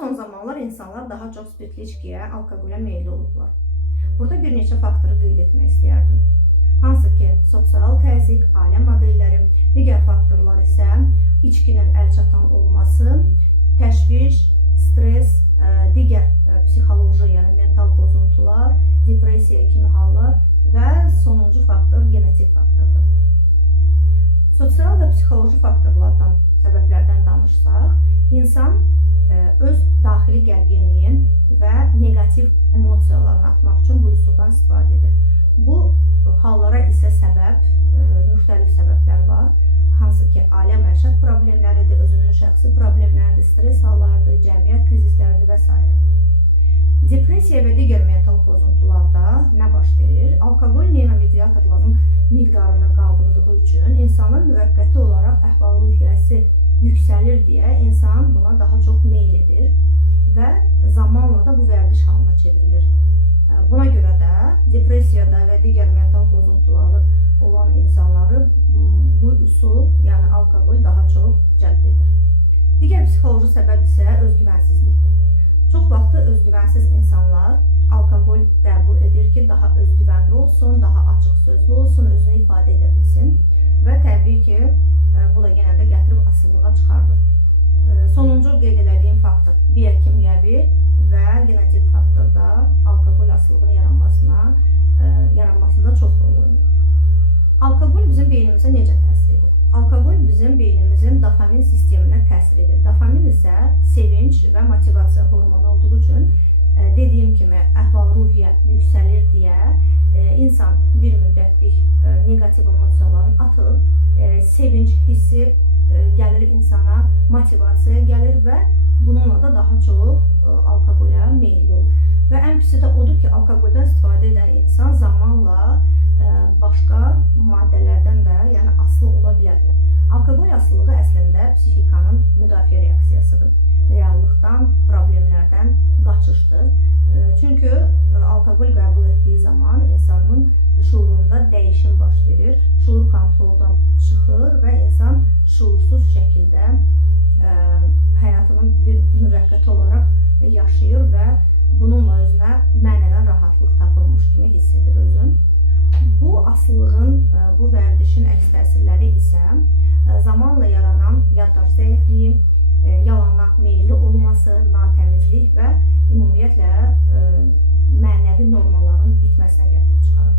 son zamanlar insanlar daha çox spirtli içkiyə, alkoqolə meyilli olublar. Burada bir neçə faktoru qeyd etmək istəyərdim. Hansı ki, sosial təzyiq, ailə modelləri, digər faktorlar isə içkinin əlçatan olması, təşviş, stres, digər psixoloji, yəni mental pozuntular, depressiya kimi hallar və sonuncu faktor genetik faktordur. Sosial və psixoloji faktorlardan, səbəblərdən danışsaq, insan öz daxili gərginliyin və negativ emosiyalarını atmaq üçün bu üsuldan istifadə edir. Bu hallara isə müxtəlif səbəblər var. Hansı ki, ailə məişət problemləridir, özünün şəxsi problemləridir, stres hallarıdır, cəmiyyət krizisləridir və s. Depressiya və digər mental pozuntularda nə baş verir? Alkoqol neyromediatorların miqdarını qaldırdığı üçün insanın müvəqqəti olaraq əhval-ruhiyyəsi yüksəlir deyə insan buna daha çox meyl edir və zamanla da bu vərdiş halına çevrilir. Buna görə də depressiyada və digər mental pozuntuları olan insanları bu üsul, yəni alkoqol daha çox cəlb edir. Digər psixoloji səbəb isə özgüvənsizlikdir. Çox vaxtı özgüvənsiz insanlar alkoqol qəbul edir ki, daha özgüvənli olsun, daha açıq sözlü olsun, özünü ifadə edə bilsin və təbii ki, bu da yenə də gətirib asılılığa çıxardır. Sonuncu qeyd edədiyim faktor biokimyəvi və genetik faktorda alkoqol asılılığının yaranmasında çox rol oynayır. Alkoqol bizim beynimizə necə təsir edir? Alkoqol bizim beynimizin dopamin sisteminə təsir edir. Dopamin isə sevinç və motivasiya hormonu olduğu üçün dediyim kimi əhval-ruhiyyə yüksəlir deyə insan bir müddətlik negativ emosiyalarını atır, sevinç hissi gəlir insana, motivasiya gəlir və bununla da daha çox alkoqolə meyilli olur. Və ən pisi də odur ki, alkoqoldan istifadə edən insan zamanla başqa maddələrdən də asılı ola bilər. Alkoqol asılılığı əslində psixikanın müdafiə reaksiyasıdır. Reallıqdan, problemlərdən qaçışdır. Çünki alkoqol qəbul etdiyi zaman insanın şuurunda dəyişim baş verir, şuur kontroldan çıxır və insan şuursuz şəkildə həyatının bir müvəqqəti olaraq yaşayır və bununla özünə mənəvən rahatlıq tapırmış kimi hiss edir özün. Bu asılılığın, bu vərdişin əks təsirləri isə zamanla yaranan yaddaş zəifliyi, yalana meyilli olması, natəmizlik və ümumiyyətlə mənəvi normaların itməsinə gətirib çıxarır.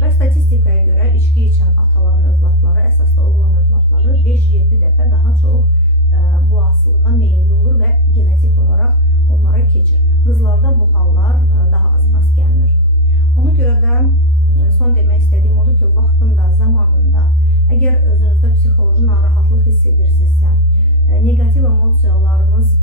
Və statistikaya görə içki içən ataların övladları, əsasda oğlan övladları 5-7 dəfə daha çox bu asılılığa meyilli olur və genetik olaraq onlara keçir. Qızlarda bu hallar daha az rast gəlinir. Ona görə də son demək istədiyim odur ki, vaxtında, zamanında, əgər özünüzdə psixoloji narahatlıq hiss edirsinizsə, negativ emosiyalarınız,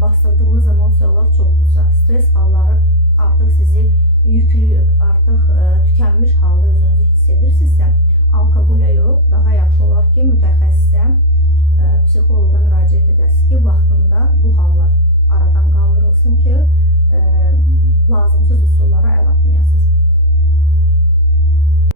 bastırdığınız emosiyalar çoxdursa, stres halları artıq sizi yüklüyür, artıq tükənmiş halda özünüzü hiss edirsinizsə, alkoqolə yox, daha yaxşı olar ki, mütəxəssisə, psixoloqa müraciət edəsiniz ki, vaxtında bu hallar aradan qaldırılsın ki, lazımsız üsullara əl atmayasınız.